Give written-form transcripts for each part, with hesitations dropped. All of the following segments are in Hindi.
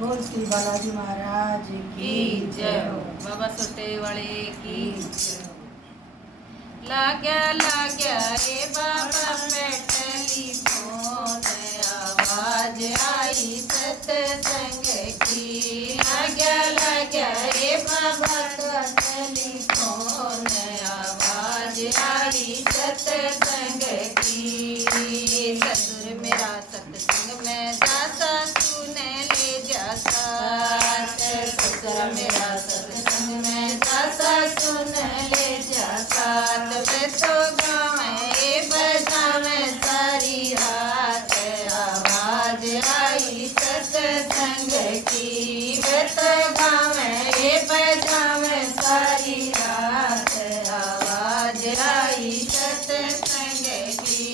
बोल श्री बालाजी महाराज की जय हो। बाबा सोटे वाले की जय हो। लाग्या रे बाबा पे टेलीफोन, आवाज आई सत्संग की। लाग्या रे बाबा का टेलीफोन, आवाज आई सत्संग की। ससुर मेरा सत्संग में जाता, सुने ले जाता। ससुर मेरा सत्संग में जाता, सुन ले जाता। तबे तो गावे बजावे सारी रात, आवाज आई सत्संग की। वे तो गावे बजावे सारी रात, आवाज आई सत्संग की।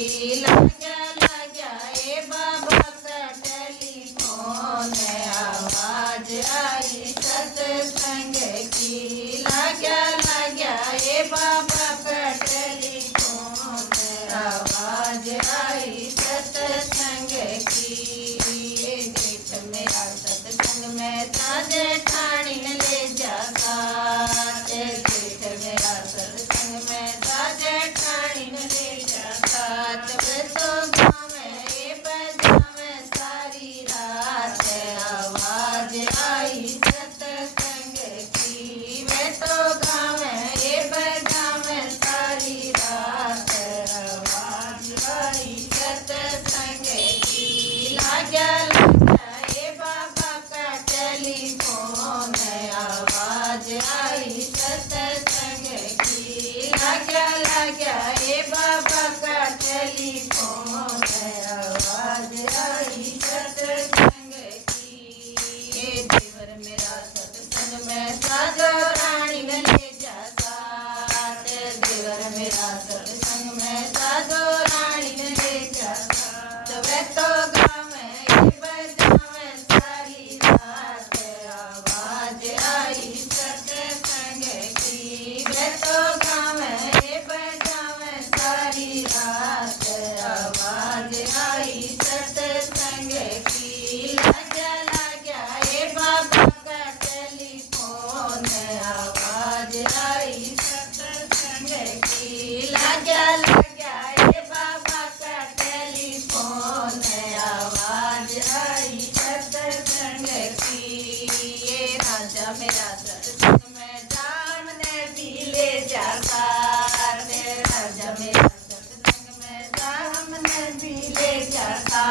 लाग्या ए बाबा का टेलीफोन, आवाज आई सत्संग की। लाग्या ए बाबा का टेलीफोन, आवाज आई सत्संग की। जेठ मेरा सत्संग में था, जेठानी ले जाता। जेठ मेरा सत्संग में था, जेठानी ले जाता। तब तो गावे बजावे सारी रात, आवाज आई सत्संग की। वे तो गावे बजावे सारी रात, आवाज आई सत्संग की। लाग्या ए बाबा का टेलीफोन, आवाज आई सत्संग की। लाग्या ए बाबा का टेलीफोन, आवाज आई सत्संग की। देवर मेरा सत्संग में साजो रानी ले जाता। देवर मेरा सत्संग में साजो रानी ले जाता। तबे तो गावे बजावे सारी रात, आवाज आई सत्संग की। वे तो गावे बजावे सारी रात, आवाज आई सत्संग की। लाग्या ए बाबा का टेलीफोन, आवाज आई सत्संग की। लाग्या ए बाबा का टेलीफोन, आवाज आई सत्संग की। ये राजा मेरा सत्संग में जाम ने भी ले जाता। राजा मेरा सत्संग में जाम ने भी ले जाता।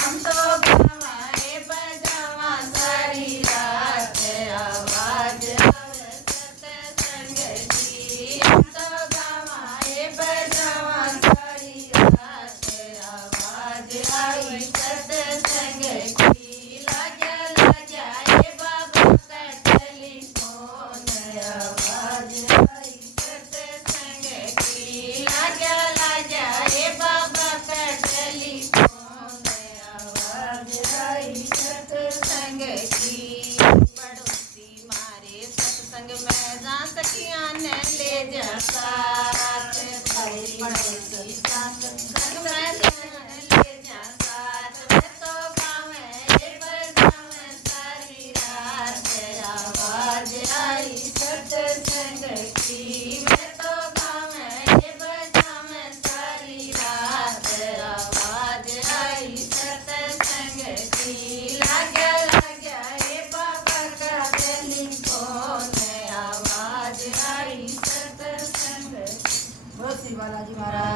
हम तो गावे बजावा सारी रात, आवाज आवे सत्संग की। हम तो गावे बजावा सारी रात, आवाज आई सत्संग की। लाग्या ए बाबा का टेलीफोन, आवाज आई सत्संग की। लाग्या ए बाबा का टेलीफोन, आवाज आई सत्संग की। पड़ोसी मारे सत्संग में जा सखिया ने ले जाता। पड़ोसी सत्संग में ले जाता। तबे तो गावे बजावे सारी रात, आवाज आई सत्संग की। वे तो गावे बजावे सारी रात, आवाज आई सत्संग की। लाग्या ए बाबा का टेलीफोन, आवाज आई सत्संग। बोल श्री बालाजी महाराज।